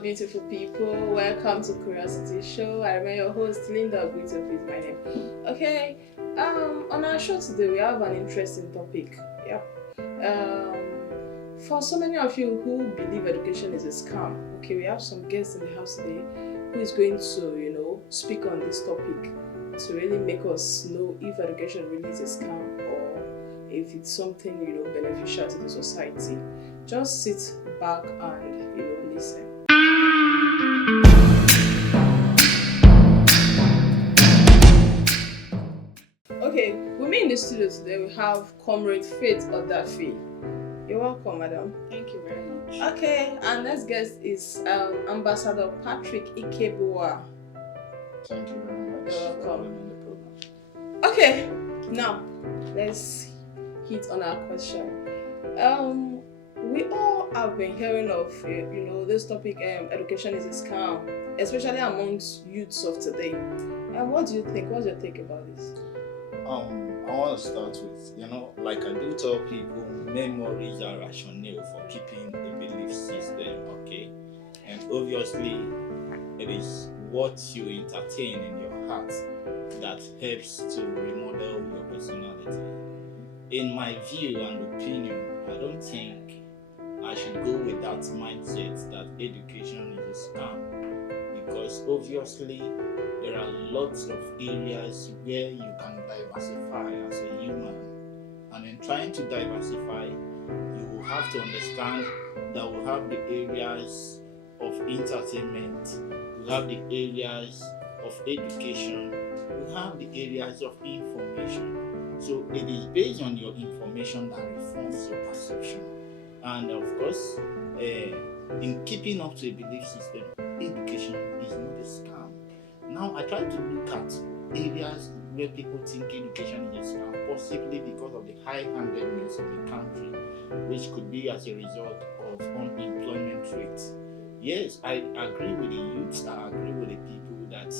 beautiful people. Welcome to Curiosity Show. I am your host, Linda Guito is my name. Okay, on our show today, we have an interesting topic. Yep. For so many of you who believe education is a scam, okay, we have some guests in the house today who is going to, speak on this topic to really make us know if education really is a scam or if it's something, beneficial to the society. Just sit back and, listen. Okay, with me in the studio today, we have Comrade Faith Odafi. You're welcome, madam. Thank you very much. Okay, our next guest is Ambassador Patrick Ikebua. Thank you very much. You're welcome. for having me on the program. Okay, now let's hit on our question. We all have been hearing of this topic. Education is a scam, especially amongst youths of today. And what do you think? What's your take about this? I want to start with, like I do tell people, memories are rationale for keeping a belief system, okay? And obviously, it is what you entertain in your heart that helps to remodel your personality. In my view and opinion, I don't think I should go with that mindset that education is a scam, because obviously there are lots of areas where you can diversify as a human, and in trying to diversify, you will have to understand that we have the areas of entertainment, we have the areas of education, we have the areas of information. So it is based on your information that reforms your perception. And of course, in keeping up to a belief system, education is not a scam. Now, I try to look at areas where people think education is a scam, possibly because of the high-handedness of the country, which could be as a result of unemployment rates. Yes, I agree with the youths, I agree with the people that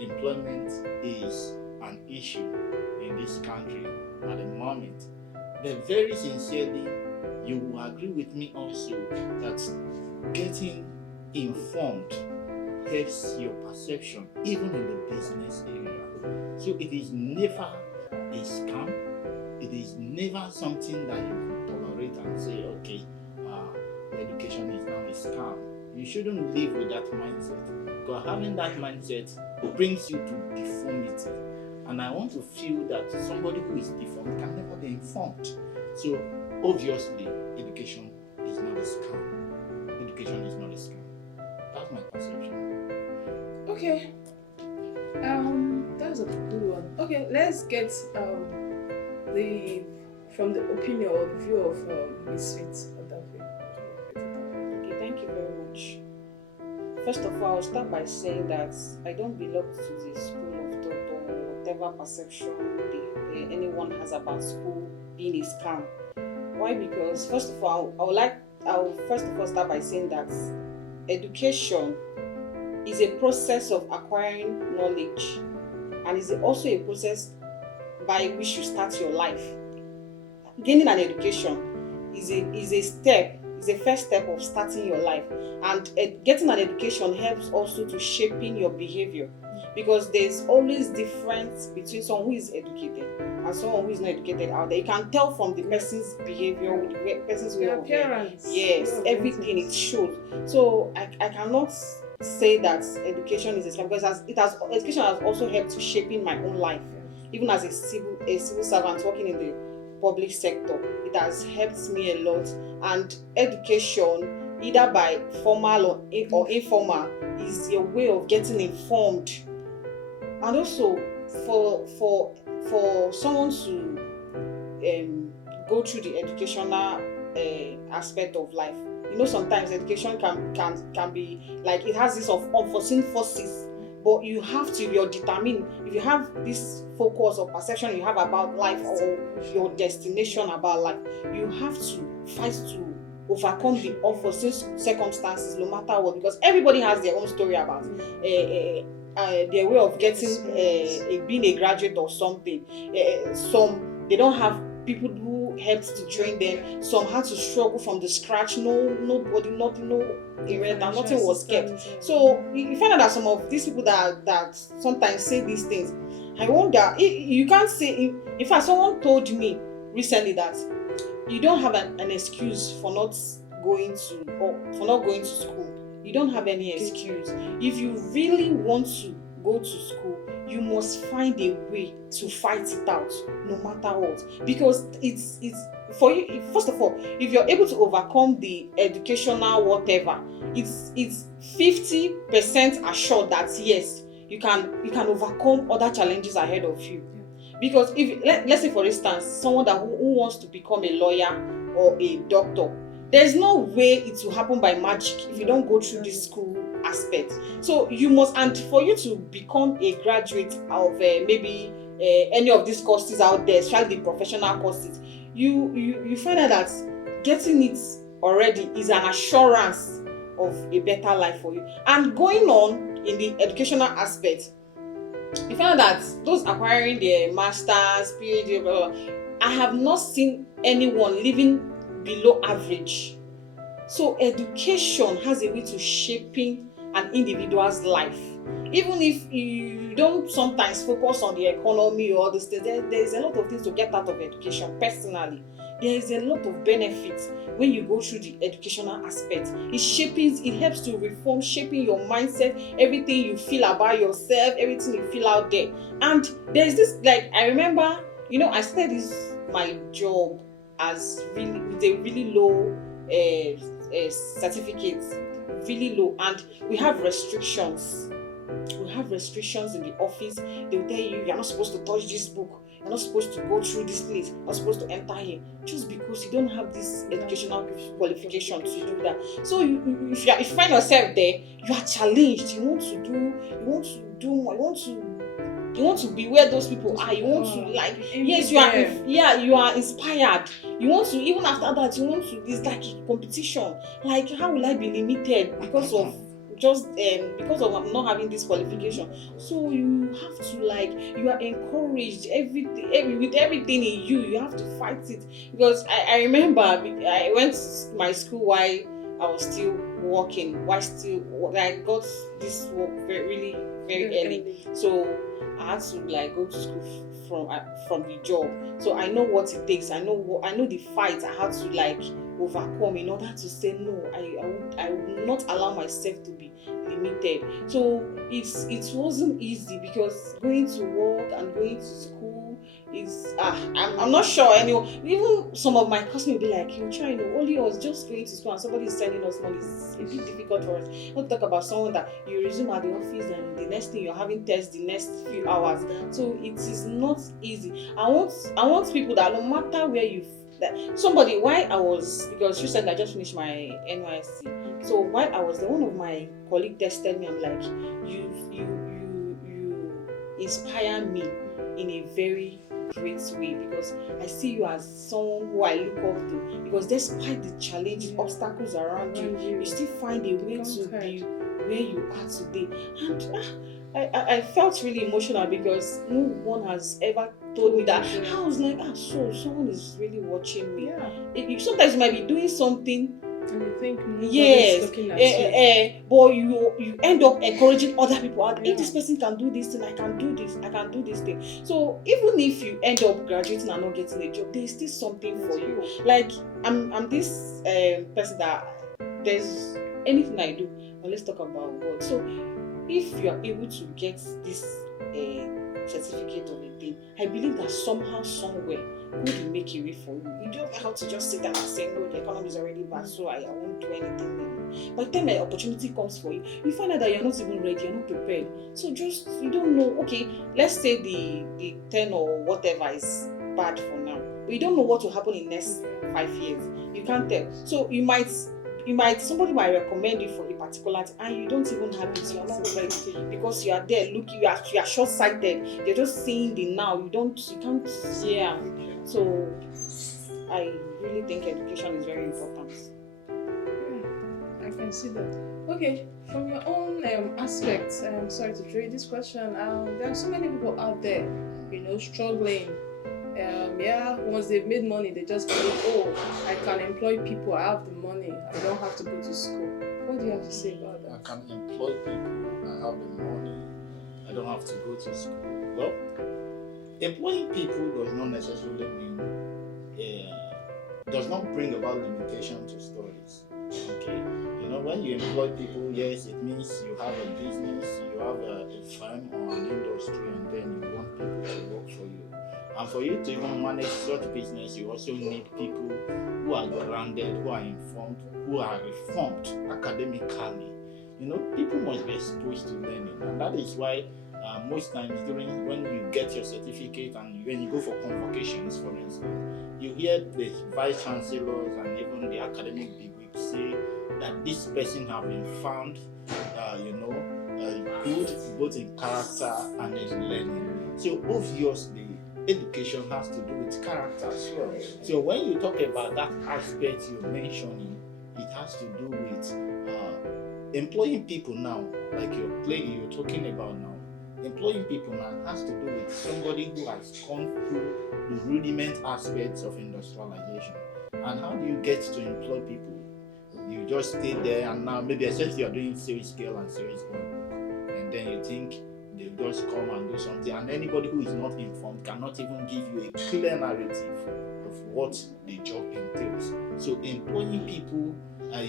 employment is an issue in this country at the moment. But very sincerely, you will agree with me also that getting informed helps your perception, even in the business area. So it is never a scam. It is never something that you can tolerate and say, okay, education is now a scam. You shouldn't live with that mindset, because having that mindset brings you to deformity. And I want to feel that somebody who is deformed can never be informed. So obviously, education is not a scam. Education is not a scam. That's my perception. Okay. That's a good one. Okay, let's get from the opinion or the view of Miss Faith Odafi. Okay, thank you very much. First of all, I'll start by saying that I don't belong to the school of thought or whatever perception anyone has about school being a scam. Why? Because first of all, I'll first of all start by saying that education is a process of acquiring knowledge, and is also a process by which you start your life. Gaining an education is a first step of starting your life, and getting an education helps also to shaping your behavior, because there's always difference between someone who is educated and someone who is not educated out there. You can tell from the person's behavior, the person's way of appearance. Yes, everything it shows. So I cannot say that education is a scam, because education has also helped to shaping my own life. Even as a civil servant working in the public sector, it has helped me a lot. And education, either by formal or informal, is a way of getting informed. And also for someone to go through the educational aspect of life, sometimes education can be like, it has this of unforeseen forces, but you have to, if you're determined, if you have this focus or perception you have about life or your destination about life, you have to fight to overcome the unforeseen circumstances no matter what, because everybody has their own story about their way of getting being a graduate or something. Some they don't have people who helped to train them. Some had to struggle from the scratch. Nobody, nothing, no inheritance, nothing was kept. So you find out that some of these people that sometimes say these things, I wonder, you can't say, in fact, someone told me recently that you don't have an excuse for not going to school. You don't have any excuse. If you really want to go to school, you must find a way to fight it out, no matter what. Because it's for you. First of all, if you're able to overcome the educational whatever, it's 50% assured that yes, you can overcome other challenges ahead of you. Because if let's say for instance, someone who wants to become a lawyer or a doctor, there's no way it will happen by magic if you don't go through this school aspect. So you must, and for you to become a graduate of maybe any of these courses out there, especially the professional courses, you find out that getting it already is an assurance of a better life for you. And going on in the educational aspect, you find out that those acquiring their masters, PhD, blah, blah, blah, I have not seen anyone living below average. So education has a way to shaping an individual's life. Even if you don't sometimes focus on the economy or all these things, there is a lot of things to get out of education. Personally, there is a lot of benefits when you go through the educational aspect. It helps to reform, shaping your mindset, everything you feel about yourself, everything you feel out there. And there's this, like, I remember, I started my job as with a really low certificate, really low, and we have restrictions. We have restrictions in the office. They will tell you, you're not supposed to touch this book, you're not supposed to go through this place, you're not supposed to enter here, just because you don't have this educational qualification to do that. So if you find yourself there, you are challenged. You want to do more. You want to be where those people are. You want to, like, yes, you are inspired. You want to, even after that, it's like a competition. Like, how will I be limited because of I'm not having this qualification? So you have to, like, you are encouraged, with everything in you have to fight it. Because I remember I went to my school while I was still working, I got this work really very early. So I had to, like, go to school from the job. So I know what it takes. I know the fight I had to, like, overcome in order to say no. I would not allow myself to be limited. So it wasn't easy, because going to work and going to school is I'm not sure anyone. Even some of my customers will be like, "You try, only us just going to school and somebody is sending us money is a bit difficult for us." Not talk about someone that you resume at the office and the next thing you're having tests the next few hours. So it is not easy. I want people that no matter where somebody, because recently I just finished my NYSC. So while I was there, one of my colleagues tested me. I'm like, you inspire me in a very great way, because I see you as someone who I look up to. Because despite the challenges, obstacles around you still find a way to be where you are today. And I felt really emotional, because no one has ever told me that. I was like, so someone is really watching me. Sometimes you might be doing something and you think nobody's looking at you. But you end up encouraging other people. If this person can do this thing, I can do this thing. So even if you end up graduating and not getting a job, there's still something for you. Like, I'm this person that there's anything I do, well, let's talk about God. So if you are able to get this certificate of a thing, I believe that somehow, somewhere, God will make a way for you. You don't have to just sit down and say, no, the economy is already bad, so I won't do anything. By the time the opportunity comes for you, you find out that you're not even ready, you're not prepared. So you don't know, okay, let's say the 10 or whatever is bad for now, but you don't know what will happen in the next 5 years. You can't tell. So somebody might recommend you for a particular thing, and you don't even have it. You're not ready, because you are there looking. You are short-sighted. You're just seeing the now. You can't. Yeah. So I really think education is very important. I can see that. Okay, from your own aspect, I'm sorry to throw this question. There are so many people out there, struggling once they've made money, they just believe, oh, I can employ people, I have the money, I don't have to go to school. What do you have to say about I that? can employ people, I have the money, I don't have to go to school. Well, employing people does not necessarily mean, does not bring about limitation to studies. Okay, when you employ people, yes, it means you have a business, you have a firm or an industry, and then you want people to work for you. And for you to even manage such business, you also need people who are grounded, who are informed, who are reformed academically. People must be exposed to learning, and that is why most times when you get your certificate and when you go for convocations, for instance, you hear the vice chancellors and even the academic bigwigs say that this person have been found, good both in character and in learning. So obviously, education has to do with character as well. So when you talk about that aspect you're mentioning, it has to do with employing people now, like you're talking about now. Employing people now has to do with somebody who has gone through the rudiment aspects of industrialization. And how do you get to employ people? You just stay there, and now maybe especially you're doing sales scale and sales work, and then you think they'll just come and do something, and anybody who is not informed cannot even give you a clear narrative of what the job entails. So employing people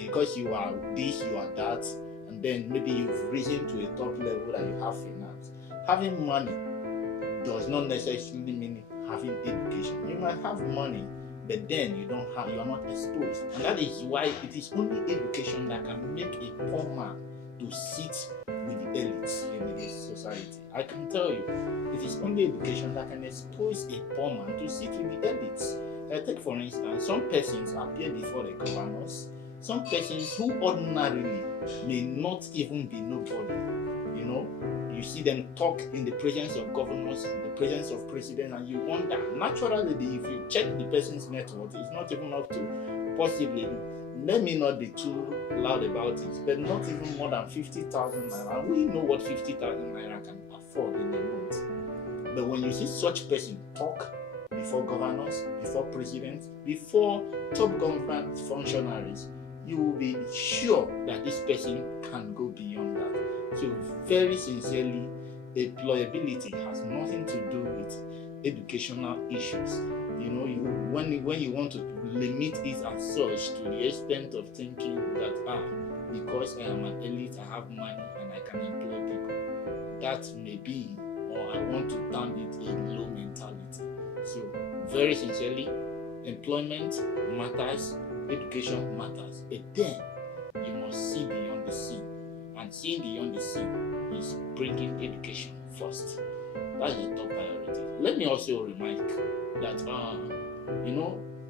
because you are this, you are that, and then maybe you've risen to a top level that you have finance. Having money does not necessarily mean having education. You might have money, but then you are not exposed. And that is why it is only education that can make a poor man to sit with the elites in this society. I can tell you, it is only education that can expose a poor man to sit with the elites. Take for instance, some persons appear before the governors, some persons who ordinarily may not even be nobody. You see them talk in the presence of governors, in the presence of president, and you wonder, naturally, if you check the person's net worth, it's not even up to, possibly, let me not be too loud about it, but not even more than 50,000 naira. We know what 50,000 naira can afford in a month. But when you see such person talk before governors, before presidents, before top government functionaries, you will be sure that this person can go beyond that. So very sincerely, employability has nothing to do with educational issues. When you want to limit it as such to the extent of thinking that because I am an elite, I have money and I can employ people, that may be, or I want to term it, a low mentality. So very sincerely, employment matters, education matters, but then you must see beyond the scene. And seeing beyond the scene is bringing education first. That's the top priority. Let me also remind that,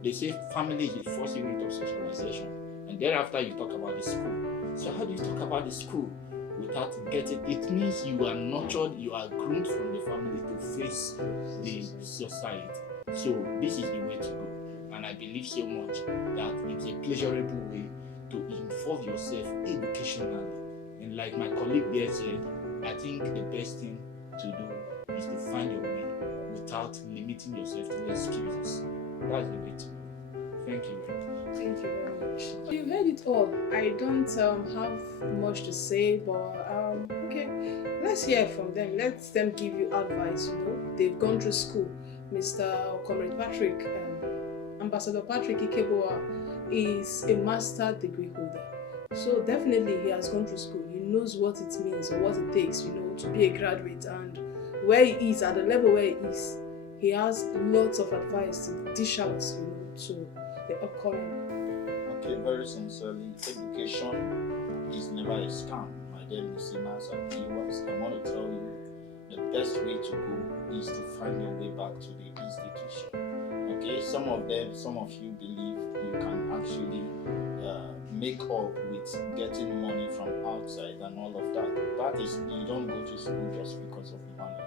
they say family is the first unit of socialization, and thereafter you talk about the school. So how do you talk about the school without getting it? Means you are nurtured, you are groomed from the family to face the society. So this is the way to go, and I believe so much that it's a pleasurable way to involve yourself educationally. And like my colleague there said, I think the best thing to do is to find your way without limiting yourself to excuses. That's the way to go. Thank you very much. Thank you very much. You've heard it all. I don't have much to say, but okay, let's hear from them. Let them give you advice. They've gone through school. Mr. Comrade Patrick, Ambassador Patrick Ikeboa is a master degree holder. So definitely he has gone through school. He knows what it means or what it takes, to be a graduate, and where he is, at the level where he is, he has lots of advice to dish out, to the upcoming. Okay, very sincerely, education is never a scam. My dear listeners and viewers, I want to tell you the best way to go is to find your way back to the institution. Okay, some of you believe you can actually make up with getting money from outside and all of that. That is, you don't go to school just because of money.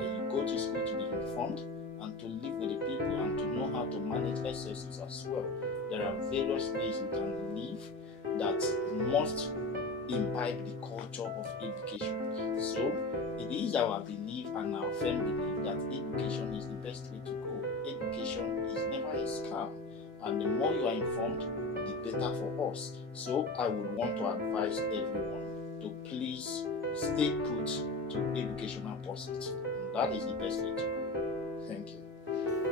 You go to school to be informed and to live with the people and to know how to manage excesses as well. There are various ways you can live that must imbibe the culture of education. So it is our belief and our firm belief that education is the best way to go. scam, and the more you are informed, the better for us. So I would want to advise everyone to please stay put to educational pursuits. That is the best way to go. Thank you.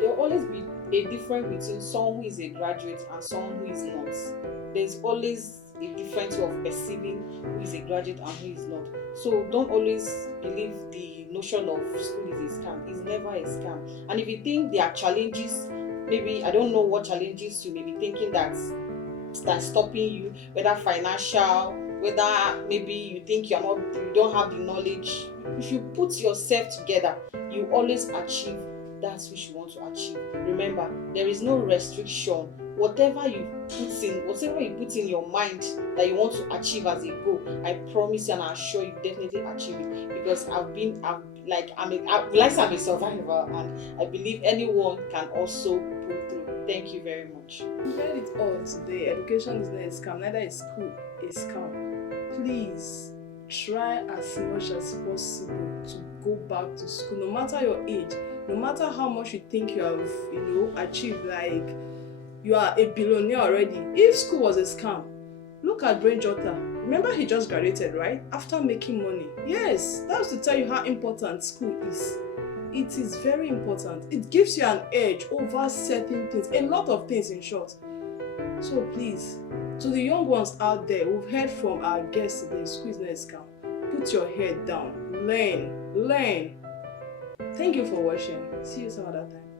There will always be a difference between someone who is a graduate and someone who is not. There's always a difference of perceiving who is a graduate and who is not. So don't always believe the notion of school is a scam. It's never a scam. And if you think there are challenges, maybe I don't know what challenges you may be thinking that's stopping you, whether financial, whether maybe you think you don't have the knowledge. If you put yourself together, you always achieve that which you want to achieve. Remember, there is no restriction. Whatever you put in your mind that you want to achieve as a goal, I promise you and I assure you definitely achieve it. Because I'm a survivor, and I believe anyone can also pull through. Thank you very much. We heard it all today. Education is not a scam, neither is school a scam. Please try as much as possible to go back to school, no matter your age, no matter how much you think you have, achieved, like you are a billionaire already. If school was a scam, look at Brain Jota. Remember he just graduated, right? After making money. Yes, that's to tell you how important school is. It is very important. It gives you an edge over certain things, a lot of things in short. So please, to the young ones out there, we've heard from our guests today, school is not a scam. Put your head down, learn. Thank you for watching. See you some other time.